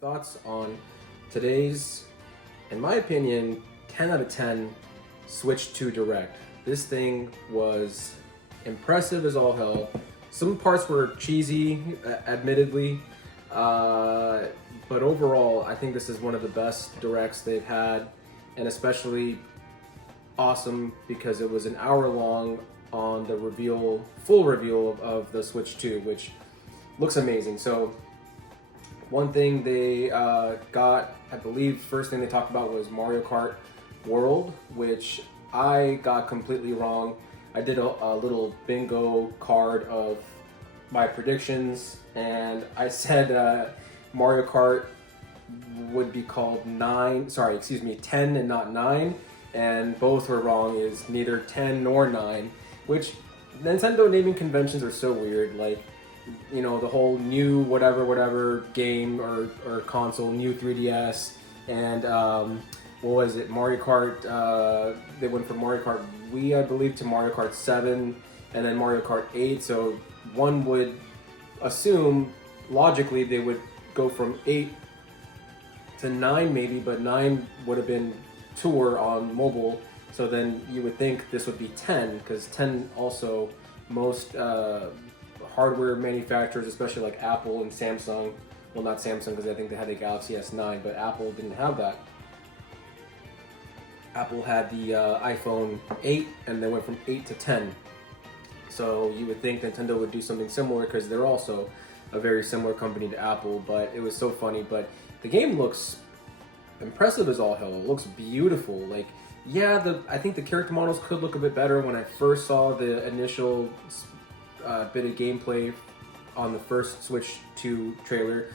thoughts on today's, in my opinion, 10 out of 10 Switch 2 Direct. This thing was impressive as all hell. Some parts were cheesy, admittedly, but overall, I think this is one of the best Directs they've had, and especially awesome because it was an hour long on the full reveal of the Switch 2, which looks amazing. So one thing they got, I believe, first thing they talked about was Mario Kart World, which I got completely wrong. I did a little bingo card of my predictions, and I said Mario Kart would be called 10 and not 9, and both were wrong. Is neither 10 nor 9, which Nintendo naming conventions are so weird. Like, you know, the whole new whatever game or console, new 3DS, and what was it, Mario Kart, they went from Mario Kart Wii, I believe, to Mario Kart 7, and then Mario Kart 8, so one would assume, logically, they would go from 8 to 9 maybe, but 9 would have been Tour on mobile, so then you would think this would be 10, because 10 also, most hardware manufacturers, especially like Apple and Samsung, well, not Samsung because I think they had the Galaxy S9, but Apple didn't have that. Apple had the iPhone 8, and they went from 8 to 10. So you would think Nintendo would do something similar because they're also a very similar company to Apple, but it was so funny. But the game looks impressive as all hell. It looks beautiful. Like, yeah, I think the character models could look a bit better. When I first saw the initial bit of gameplay on the first Switch 2 trailer,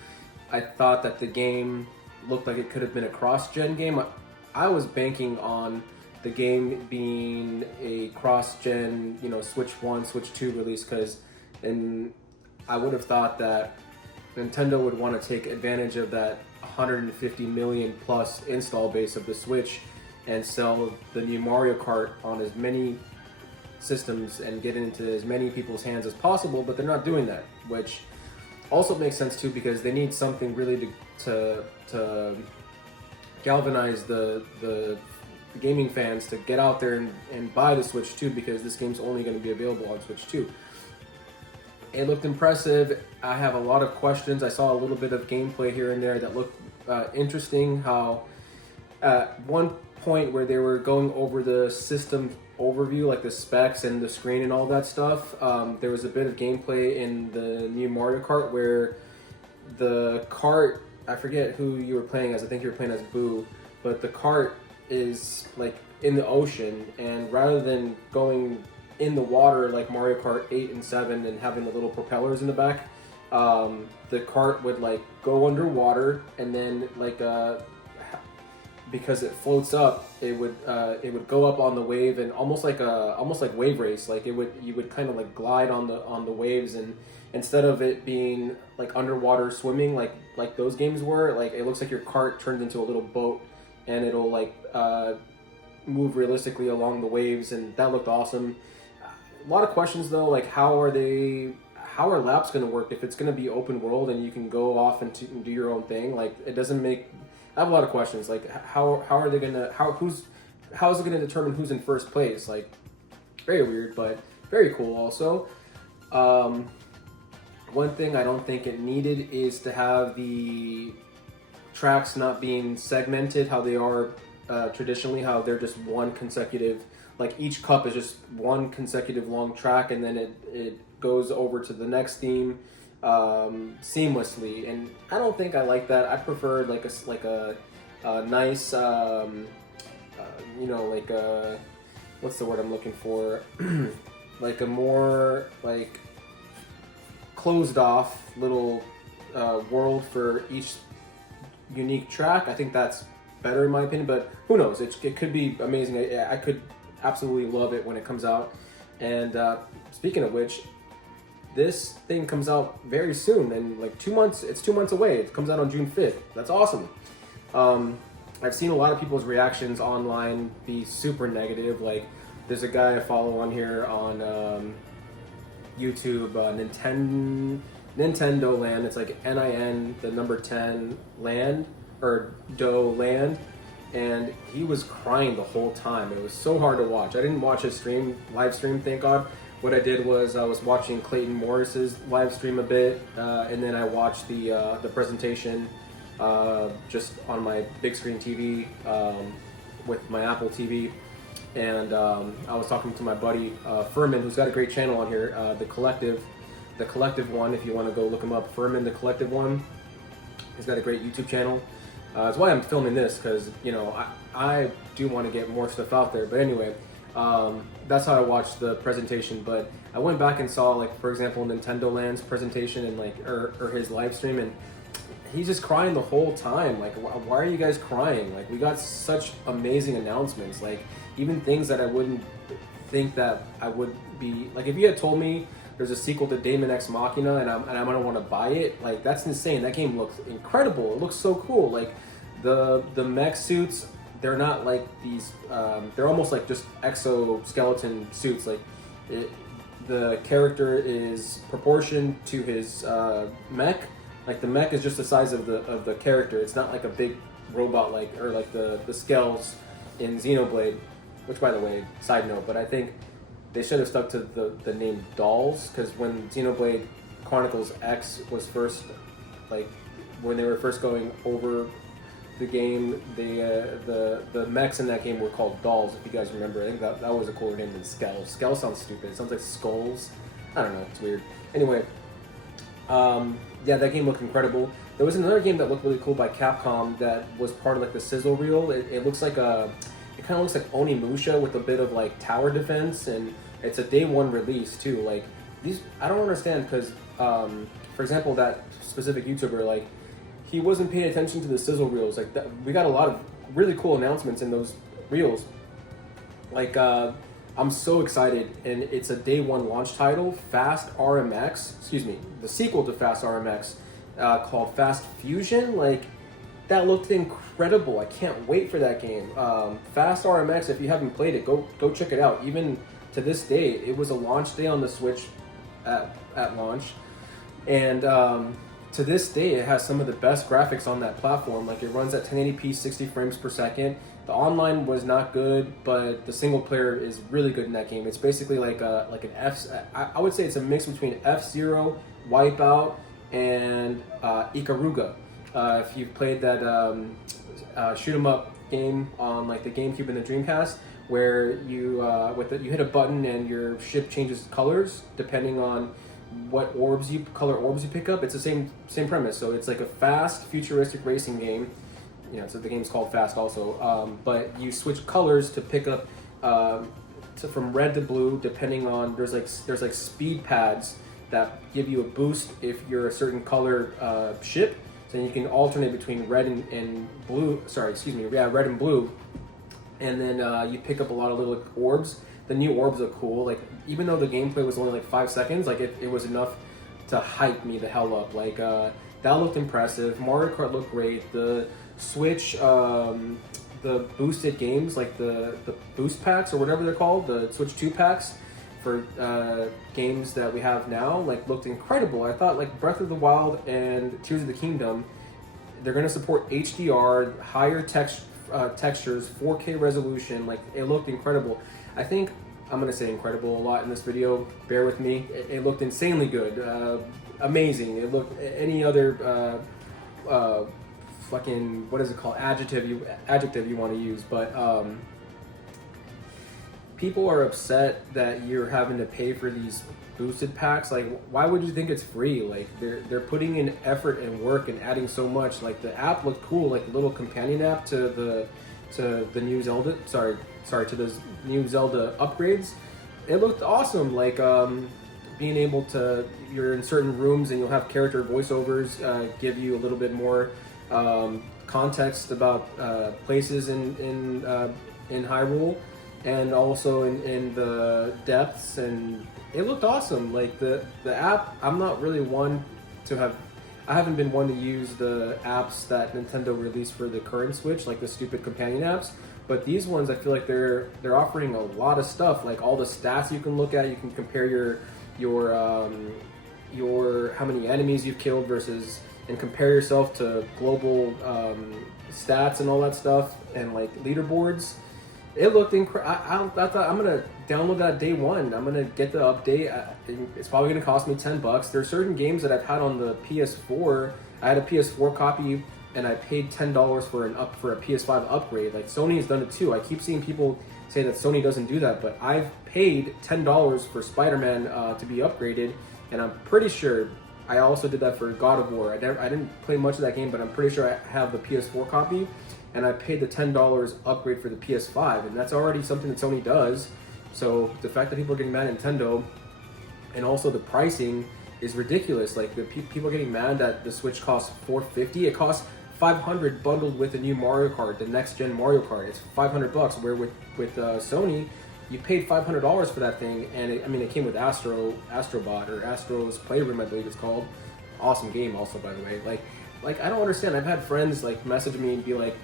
I thought that the game looked like it could have been a cross-gen game. I was banking on the game being a cross-gen, Switch 1, Switch 2 release, and I would have thought that Nintendo would want to take advantage of that 150 million plus install base of the Switch and sell the new Mario Kart on as many systems and get into as many people's hands as possible, but they're not doing that, which also makes sense too, because they need something really to galvanize the gaming fans to get out there and buy the Switch 2, because this game's only going to be available on Switch 2. It looked impressive. I have a lot of questions. I saw a little bit of gameplay here and there that looked interesting. How at one point where they were going over the system overview, like the specs and the screen and all that stuff, there was a bit of gameplay in the new Mario Kart where the cart, I forget who you were playing as, I think you were playing as Boo, but the cart is like in the ocean, and rather than going in the water like Mario Kart 8 and 7 and having the little propellers in the back, the cart would like go underwater, and then like because it floats up, it would go up on the wave, and almost like wave race, like you would kind of like glide on the waves, and instead of it being like underwater swimming like those games were, like it looks like your cart turns into a little boat, and it'll like move realistically along the waves, and that looked awesome. A lot of questions though, like how are laps going to work if it's going to be open world and you can go off and do your own thing? Like, it doesn't make. I have a lot of questions. Like, how are they gonna how is it gonna determine who's in first place? Like, very weird, but very cool also. One thing I don't think it needed is to have the tracks not being segmented, how they are traditionally, how they're just one consecutive, like each cup is just one consecutive long track, and then it goes over to the next theme seamlessly, and I don't think I like that. I prefer like a nice what's the word I'm looking for, like a more like closed off little world for each unique track. I think that's better in my opinion, but who knows, it could be amazing. I could absolutely love it when it comes out. And speaking of which, this thing comes out very soon, and like 2 months, it's 2 months away. It comes out on June 5th. That's awesome. I've seen a lot of people's reactions online be super negative. Like, there's a guy I follow on here on YouTube, Nintendo Land. It's like NIN, the number 10 land, or Do Land. And he was crying the whole time. It was so hard to watch. I didn't watch his live stream, thank God. What I did was I was watching Clayton Morris's live stream a bit, and then I watched the presentation just on my big screen TV with my Apple TV. And I was talking to my buddy Furman, who's got a great channel on here, the Collective one. If you want to go look him up, Furman, the Collective one. He's got a great YouTube channel. That's why I'm filming this, because I do want to get more stuff out there. But anyway, that's how I watched the presentation. But I went back and saw, like, for example, Nintendo Land's presentation and or his live stream, and he's just crying the whole time. Like, why are you guys crying? Like, we got such amazing announcements. Like, even things that I wouldn't think that I would be like. If you had told me there's a sequel to Daemon X Machina and I'm gonna want to buy it, like, that's insane. That game looks incredible. It looks so cool. Like, the mech suits, they're not like these. They're almost like just exoskeleton suits. Like, the character is proportioned to his mech. Like, the mech is just the size of the character. It's not like a big robot or like the Skells in Xenoblade. Which, by the way, side note, but I think they should have stuck to the name Dolls, because when Xenoblade Chronicles X was first, like, when they were first going over the game, the mechs in that game were called Dolls, if you guys remember. I think that was a cooler name than Skells. Skells sounds stupid. It sounds like skulls. I don't know. It's weird. Anyway, yeah, that game looked incredible. There was another game that looked really cool by Capcom that was part of, like, the sizzle reel. It looks like it kind of looks like Onimusha with a bit of, like, tower defense, and it's a day one release too. Like, these, I don't understand, because for example, that specific YouTuber, like, he wasn't paying attention to the sizzle reels. Like, we got a lot of really cool announcements in those reels. Like, I'm so excited, and it's a day one launch title, Fast RMX. Excuse me, the sequel to Fast RMX, called Fast Fusion. Like, that looked incredible. I can't wait for that game. Fast RMX, if you haven't played it, go check it out. Even to this day, it was a launch day on the Switch at launch, and to this day, it has some of the best graphics on that platform. Like, it runs at 1080p, 60 frames per second. The online was not good, but the single player is really good in that game. It's basically like an I would say it's a mix between F-Zero, Wipeout, and Ikaruga. If you've played that shoot 'em up game on, like, the GameCube and the Dreamcast, where you you hit a button and your ship changes colors depending on what color orbs you pick up. It's the same premise. So it's like a fast, futuristic racing game. So the game's called Fast also. But you switch colors to pick up from red to blue depending on there's like speed pads that give you a boost if you're a certain color ship. So you can alternate between red and blue. Sorry, excuse me. Yeah, red and blue. And then you pick up a lot of little orbs. The new orbs are cool. Like, even though the gameplay was only like 5 seconds, like, it was enough to hype me the hell up. Like, that looked impressive. Mario Kart looked great. The Switch, the boosted games, like the boost packs or whatever they're called, the Switch 2 packs for games that we have now, like, looked incredible. I thought, like, Breath of the Wild and Tears of the Kingdom, they're going to support HDR, higher textures, 4K resolution. Like, it looked incredible. I think I'm going to say incredible a lot in this video. Bear with me. It looked insanely good. Amazing. It looked any other fucking, what is it called? Adjective you want to use. But people are upset that you're having to pay for these boosted packs. Like, why would you think it's free? Like, they're putting in effort and work and adding so much. Like, the app looked cool, like the little companion app to the new Zelda. Sorry, to the new Zelda upgrades. It looked awesome. Like, being able to, you're in certain rooms and you'll have character voiceovers give you a little bit more context about places in Hyrule, and also in the depths, and it looked awesome. Like, the app, I'm not really one to have, I haven't been one to use the apps that Nintendo released for the current Switch, like the stupid companion apps. But these ones, I feel like they're offering a lot of stuff, like all the stats you can look at. You can compare your how many enemies you've killed versus, and compare yourself to global stats and all that stuff and like leaderboards. It looked incredible. I thought I'm gonna download that day one. I'm gonna get the update. It's probably gonna cost me $10. There are certain games that I've had on the PS4. I had a PS4 copy and I paid $10 for a PS5 upgrade. Like Sony has done it too. I keep seeing people say that Sony doesn't do that, but I've paid $10 for Spider-Man to be upgraded, and I'm pretty sure I also did that for God of War. I didn't play much of that game, but I'm pretty sure I have the PS4 copy, and I paid the $10 upgrade for the PS5, and that's already something that Sony does. So the fact that people are getting mad at Nintendo, and also the pricing is ridiculous. Like the people are getting mad that the Switch costs $450. It costs $500 bundled with the new Mario Kart, the next gen Mario Kart. It's $500. Where with Sony, you paid $500 for that thing, and it came with Astrobot or Astro's Playroom, I believe it's called. Awesome game, also, by the way. Like I don't understand. I've had friends like message me and be like,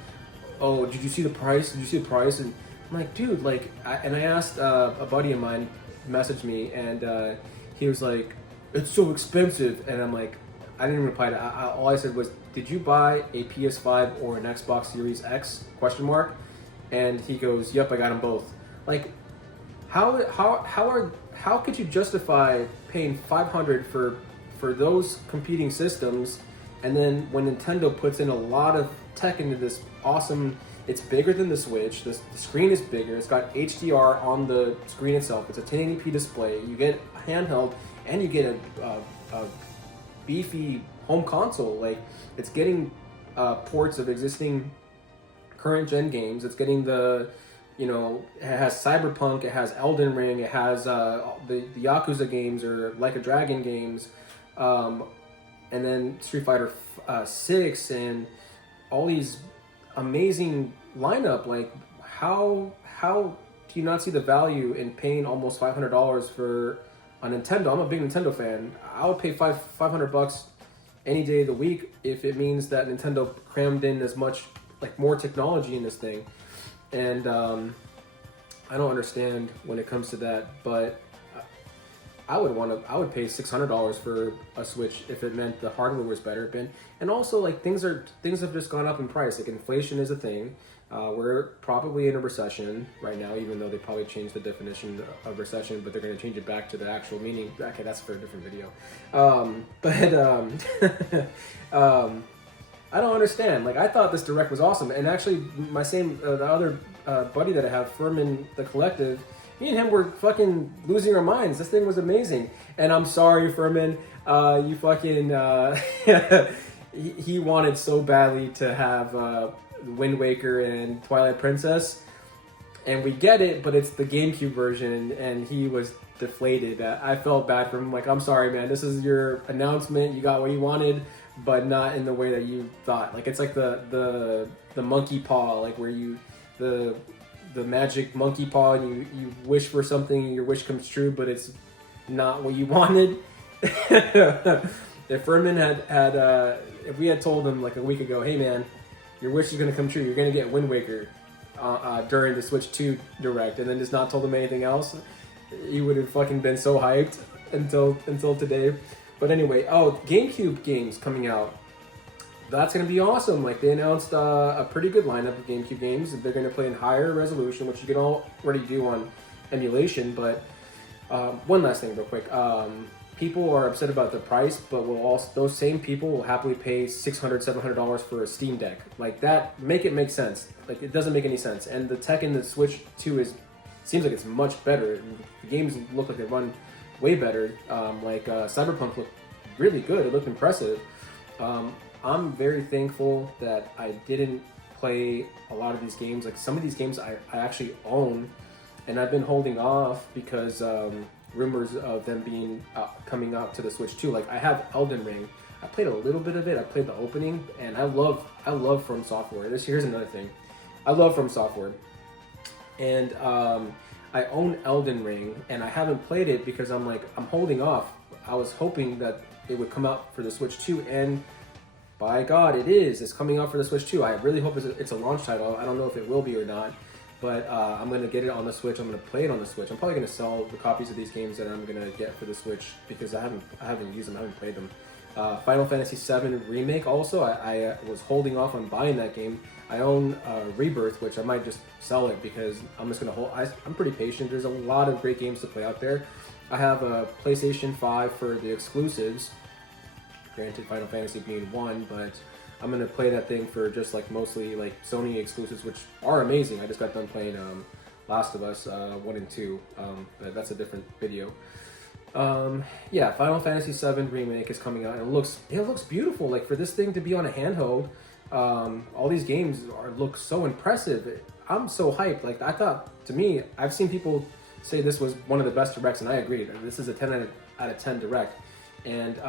"Oh, did you see the price? Did you see the price?" And I'm like, "Dude, like," I asked a buddy of mine, messaged me, and he was like, "It's so expensive," and I'm like, I didn't reply to. All I said was, "Did you buy a PS5 or an Xbox Series X?" ? And he goes, "Yep, I got them both." Like, how could you justify paying $500 for those competing systems, and then when Nintendo puts in a lot of tech into this awesome, it's bigger than the Switch. The screen is bigger. It's got HDR on the screen itself. It's a 1080p display. You get handheld, and you get a beefy home console. Like, it's getting ports of existing current gen games. It's getting it has Cyberpunk, it has Elden Ring, it has the Yakuza games or Like a Dragon games, and then Street Fighter 6 and all these amazing lineup. Like, how do you not see the value in paying almost $500 for a Nintendo? I'm a big Nintendo fan. I would pay $500 any day of the week if it means that Nintendo crammed in as much, like, more technology in this thing. And I don't understand when it comes to that, but I would pay $600 for a Switch if it meant the hardware was better. And also, like, things have just gone up in price. Like, inflation is a thing. We're probably in a recession right now, even though they probably changed the definition of recession, but they're going to change it back to the actual meaning. Okay, that's for a different video. I don't understand. Like, I thought this Direct was awesome, and actually, the other buddy that I have, Furman the Collective, me and him were fucking losing our minds. This thing was amazing, and I'm sorry, Furman, you fucking he wanted so badly to have Wind Waker and Twilight Princess, and we get it, but it's the GameCube version, and he was deflated. I felt bad for him. Like, I'm sorry, man. This is your announcement. You got what you wanted, but not in the way that you thought. Like, it's like the monkey paw, like where the magic monkey paw, and you wish for something, and your wish comes true, but it's not what you wanted. If Furman if we had told him like a week ago, "Hey man, your wish is gonna come true. You're gonna get Wind Waker during the Switch 2 Direct," and then just not told him anything else, he would have fucking been so hyped until today. But anyway, GameCube games coming out. That's going to be awesome. Like, they announced a pretty good lineup of GameCube games. They're going to play in higher resolution, which you can already do on emulation. But one last thing real quick. People are upset about the price, but those same people will happily pay $600, $700 for a Steam Deck. Like, that, make it make sense. Like, it doesn't make any sense. And the tech in the Switch 2 seems like it's much better. The games look like they run way better. Cyberpunk looked really good. It looked impressive. I'm very thankful that I didn't play a lot of these games. Like, some of these games I actually own, and I've been holding off because rumors of them being coming out to the Switch 2. Like, I have Elden Ring. I played a little bit of it. I played the opening, and I love From Software. Here's another thing. I love From Software. And I own Elden Ring, and I haven't played it because I'm holding off. I was hoping that it would come out for the Switch 2, and by God, it is. It's coming out for the Switch 2. I really hope it's a launch title. I don't know if it will be or not, but I'm gonna get it on the Switch. I'm gonna play it on the Switch. I'm probably gonna sell the copies of these games that I'm gonna get for the Switch because I haven't used them. I haven't played them. Final Fantasy VII Remake also. I was holding off on buying that game. I own Rebirth, which I might just sell it because I'm just gonna hold. I'm pretty patient. There's a lot of great games to play out there. I have a PlayStation 5 for the exclusives. Granted, Final Fantasy being one, but I'm gonna play that thing for just like mostly like Sony exclusives, which are amazing. I just got done playing Last of Us 1 and 2, but that's a different video. Yeah, Final Fantasy VII Remake is coming out, and it looks beautiful. Like for this thing to be on a handheld, all these games look so impressive. I'm so hyped. Like I thought, to me, I've seen people say this was one of the best directs, and I agree. This is a 10 out of 10 direct, and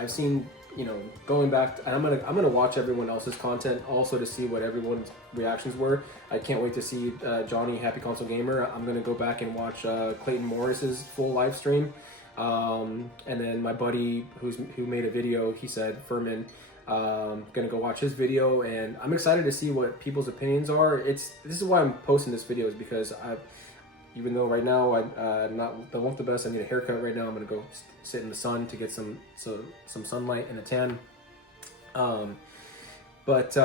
I've seen, you know, going back, and I'm gonna watch everyone else's content also to see what everyone's reactions were. I can't wait to see Johnny Happy Console Gamer. I'm gonna go back and watch Clayton Morris's full live stream, and then my buddy who made a video, he said Furman, gonna go watch his video, and I'm excited to see what people's opinions are. This is why I'm posting this video, is because even though right now I don't look the best, I need a haircut right now. I'm gonna go sit in the sun to get some sunlight and a tan. But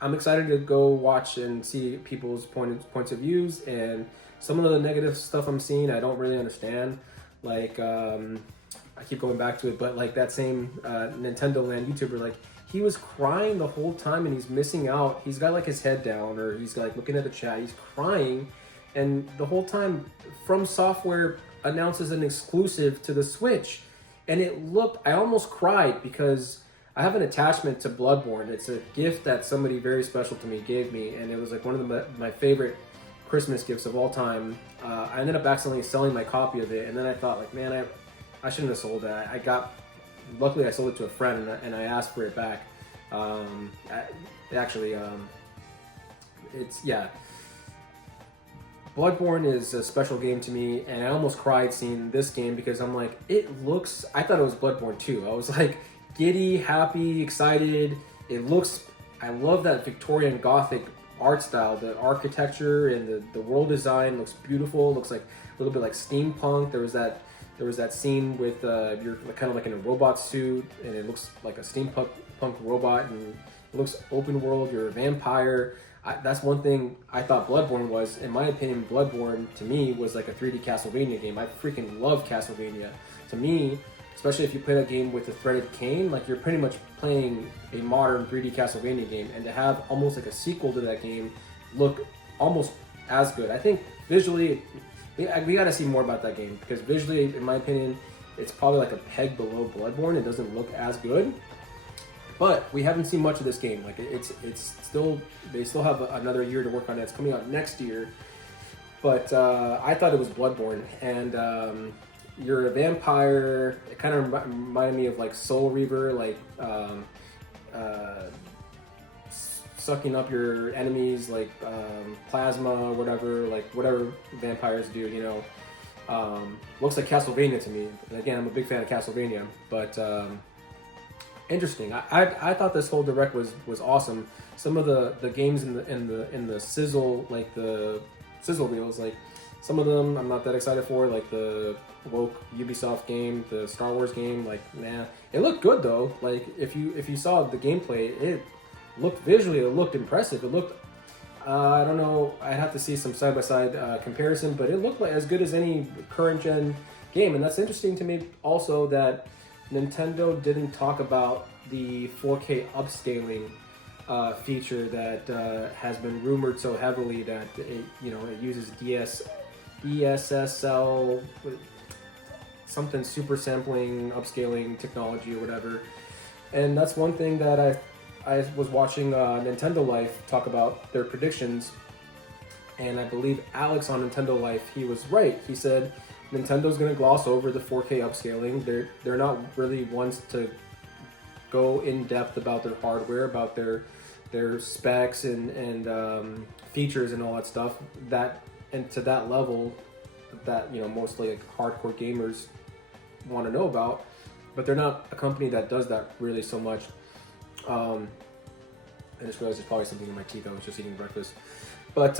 I'm excited to go watch and see people's points of views, and some of the negative stuff I'm seeing I don't really understand. Like I keep going back to it, but like that same Nintendo Land YouTuber, like he was crying the whole time and he's missing out. He's got like his head down, or he's like looking at the chat, he's crying. And the whole time, From Software announces an exclusive to the Switch. And I almost cried because I have an attachment to Bloodborne. It's a gift that somebody very special to me gave me, and it was like one of my favorite Christmas gifts of all time. I ended up accidentally selling my copy of it, and then I thought, like, man, I shouldn't have sold it. Luckily I sold it to a friend, and I asked for it back. Bloodborne is a special game to me, and I almost cried seeing this game because I'm like, I thought it was Bloodborne 2. I was like giddy, happy, excited. I love that Victorian Gothic art style. The architecture and the world design looks beautiful. It looks like a little bit like steampunk. There was that scene with you're kind of like in a robot suit, and it looks like a steampunk robot, and it looks open world. You're a vampire. That's one thing I thought Bloodborne was. In my opinion, Bloodborne to me was like a 3D Castlevania game. I freaking love Castlevania. To me, especially if you play that game with the threaded cane, like you're pretty much playing a modern 3D Castlevania game, and to have almost like a sequel to that game look almost as good. I think visually, we got to see more about that game, because visually, in my opinion, it's probably like a peg below Bloodborne. It doesn't look as good. But we haven't seen much of this game. Like they still have another year to work on it. It's coming out next year. But I thought it was Bloodborne, and you're a vampire. It kind of reminded me of like Soul Reaver, like sucking up your enemies, like plasma or whatever, like whatever vampires do. You know, looks like Castlevania to me. And again, I'm a big fan of Castlevania, but. Interesting. I thought this whole direct was awesome. Some of the games in the sizzle, like the sizzle reels, like some of them I'm not that excited for, like the woke Ubisoft game, the Star Wars game, like nah. It looked good though. Like if you saw the gameplay, it looked visually, it looked impressive. It looked I don't know, I'd have to see some side-by-side comparison, but it looked like as good as any current gen game. And that's interesting to me also that Nintendo didn't talk about the 4K upscaling feature that has been rumored so heavily that it uses DSSL, something super sampling upscaling technology or whatever. And that's one thing that I was watching Nintendo Life talk about their predictions, and I believe Alex on Nintendo Life, he was right. He said Nintendo's going to gloss over the 4K upscaling. They're not really ones to go in depth about their hardware, about their specs and features and all that stuff. And to that level that mostly like hardcore gamers want to know about. But they're not a company that does that really so much. I just realized there's probably something in my teeth. I was just eating breakfast. But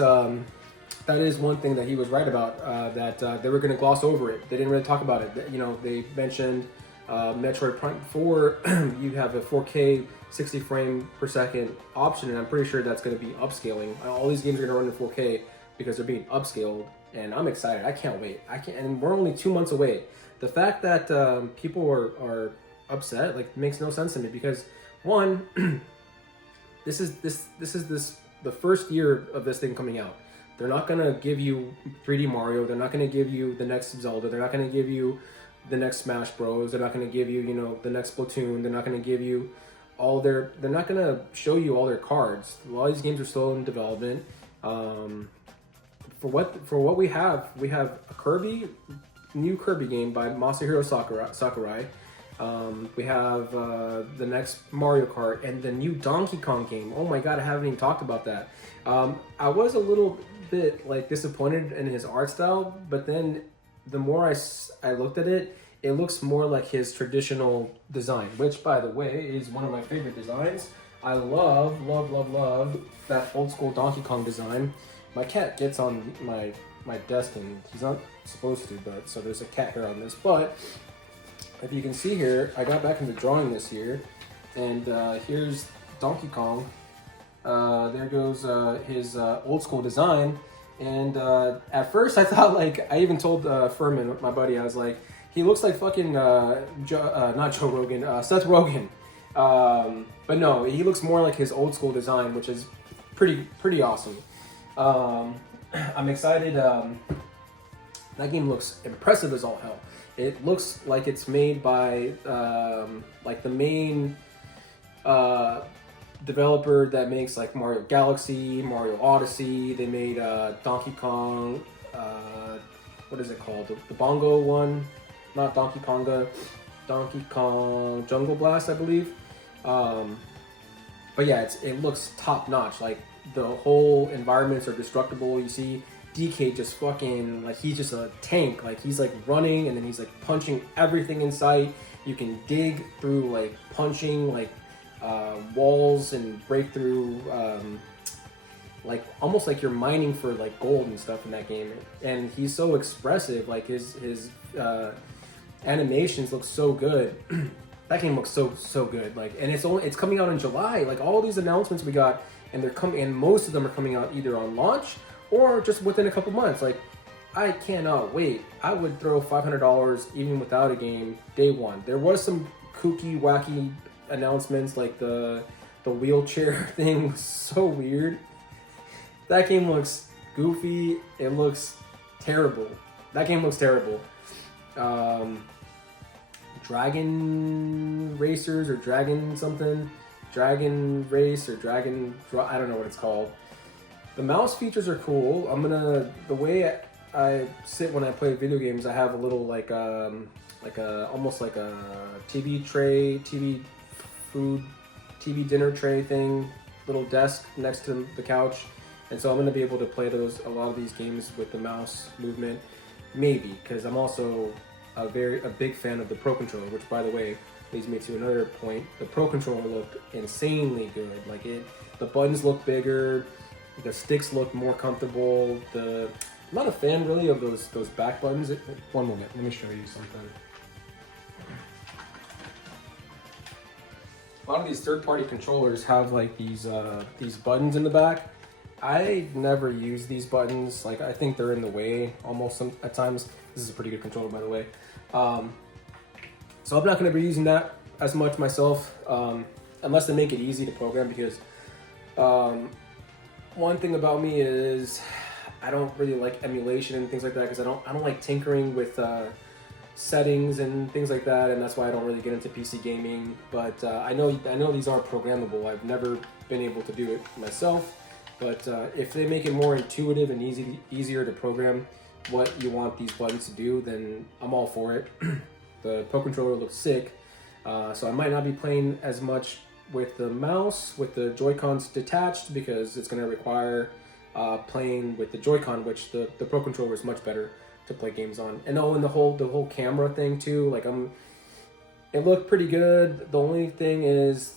that is one thing that he was right about, that they were going to gloss over it. They didn't really talk about it. You know, they mentioned Metroid Prime 4, you have a 4K 60 frame per second option, and I'm pretty sure that's going to be upscaling. All these games are going to run in 4K because they're being upscaled, and I'm excited. I can't wait. And we're only 2 months away. The fact that people are upset, like, makes no sense to me, because one, this is the first year of this thing coming out. They're not gonna give you 3D Mario. They're not gonna give you the next Zelda. They're not gonna give you the next Smash Bros. They're not gonna give you, you know, the next Splatoon. They're not gonna give you all their. They're not gonna show you all their cards. A lot of these games are still in development. For what we have a Kirby, new Kirby game by Masahiro Sakurai. We have the next Mario Kart and the new Donkey Kong game. Oh my god, I haven't even talked about that. I was a little bit like disappointed in his art style, but then the more I looked at it, it looks more like his traditional design, which, by the way, is one of my favorite designs. I love that old school Donkey Kong design. My cat gets on my desk, and he's not supposed to, but so there's a cat hair on this. But if you can see here, I got back into drawing this year, and here's Donkey Kong. There goes his old school design, and at first I thought, like, I even told Furman, my buddy, I was like, he looks like fucking not Joe Rogan, Seth Rogen. But no, he looks more like his old school design, which is pretty awesome. I'm excited. That game looks impressive as all hell. It looks like it's made by like the main developer that makes like Mario Galaxy, Mario Odyssey. They made Donkey Kong. What is it called? The bongo one, not Donkey Konga. Donkey Kong Jungle Blast, I believe. But yeah, it looks top notch. Like, the whole environments are destructible. You see DK just fucking, like, he's just a tank. Like, he's like running and then he's like punching everything in sight. You can dig through, like, punching like walls and break through like almost like you're mining for like gold and stuff in that game. And he's so expressive. Like, his animations look so good. That game looks so good. Like, and it's coming out in July. Like, all these announcements we got, and they're coming, and most of them are coming out either on launch or just within a couple months. Like, I cannot wait. I would throw $500 even without a game day one. There was some kooky, wacky announcements, like the wheelchair thing was so weird. That game looks goofy. It looks terrible. That game looks terrible. Dragon Racers or Dragon something. Dragon Race or I don't know what it's called. The mouse features are cool. The way I sit when I play video games, I have a little like almost like a TV tray, TV food, TV dinner tray thing, little desk next to the couch. And so I'm gonna be able to play a lot of these games with the mouse movement, maybe, because I'm also a big fan of the Pro Controller, which, by the way, leads me to another point. The Pro Controller looked insanely good. Like, the buttons look bigger, the sticks look more comfortable. I'm not a fan really of those back buttons. One moment, let me show you something. A lot of these third-party controllers have like these buttons in the back. I never use these buttons. Like, I think they're in the way almost at times. This is a pretty good controller, by the way. So I'm not going to be using that as much myself, unless they make it easy to program, because one thing about me is I don't really like emulation and things like that, because I don't like tinkering with settings and things like that, and that's why I don't really get into PC gaming. But I know these are programmable. I've never been able to do it myself, but if they make it more intuitive and easier to program what you want these buttons to do, then I'm all for it. The Pro Controller looks sick, so I might not be playing as much with the mouse, with the Joy-Cons detached, because it's going to require playing with the Joy-Con, which the Pro Controller is much better to play games on. And and the whole camera thing too, like it looked pretty good. The only thing is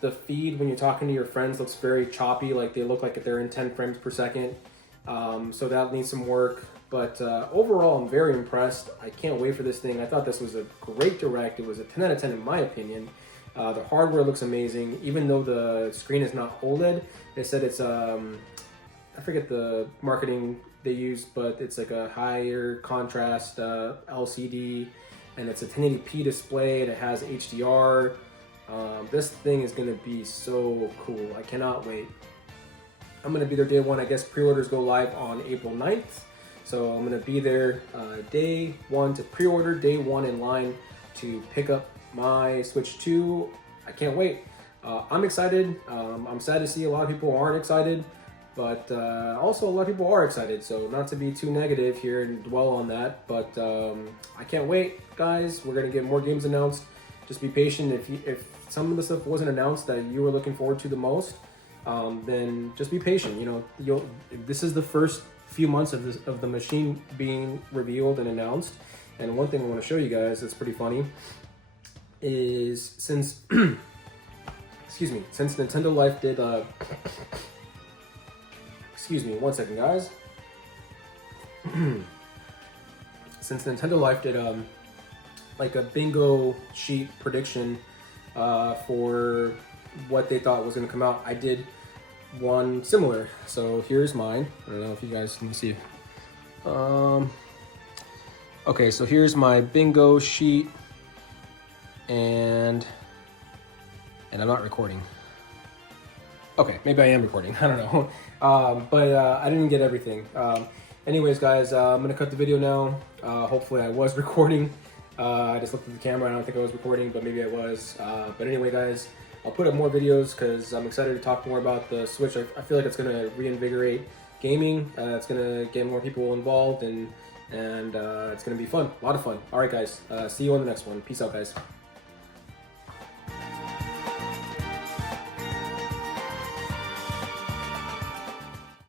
the feed when you're talking to your friends looks very choppy, like they look like they're in 10 frames per second. So that needs some work. But overall, I'm very impressed. I can't wait for this thing. I thought this was a great direct. It was a 10 out of 10 in my opinion. The hardware looks amazing, even though the screen is not OLED. They said it's, I forget the marketing they used, but it's like a higher contrast LCD, and it's a 1080p display, and it has HDR. This thing is gonna be so cool. I cannot wait. I'm gonna be there day one. I guess pre-orders go live on April 9th. So I'm gonna be there day one to pre-order, day one in line to pick up my Switch 2. I can't wait. I'm excited. I'm sad to see a lot of people aren't excited, but also a lot of people are excited. So not to be too negative here and dwell on that, but I can't wait, guys. We're gonna get more games announced. Just be patient. If some of the stuff wasn't announced that you were looking forward to the most, then just be patient. You know, this is the first few months of the machine being revealed and announced. And one thing I want to show you guys that's pretty funny is since excuse me, since Nintendo Life did excuse me, one second guys. Since Nintendo Life did like a bingo sheet prediction for what they thought was going to come out, I did one similar. So here's mine. I don't know if you guys can see. Okay, so here's my bingo sheet, and I'm not recording. Okay, maybe I am recording. I don't know. But I didn't get everything. Anyways, guys, I'm gonna cut the video now. Hopefully, I was recording. I just looked at the camera. I don't think I was recording, but maybe I was. But anyway, guys, I'll put up more videos because I'm excited to talk more about the Switch. I feel like it's going to reinvigorate gaming. It's going to get more people involved, and it's going to be fun. A lot of fun. All right, guys. See you on the next one. Peace out, guys.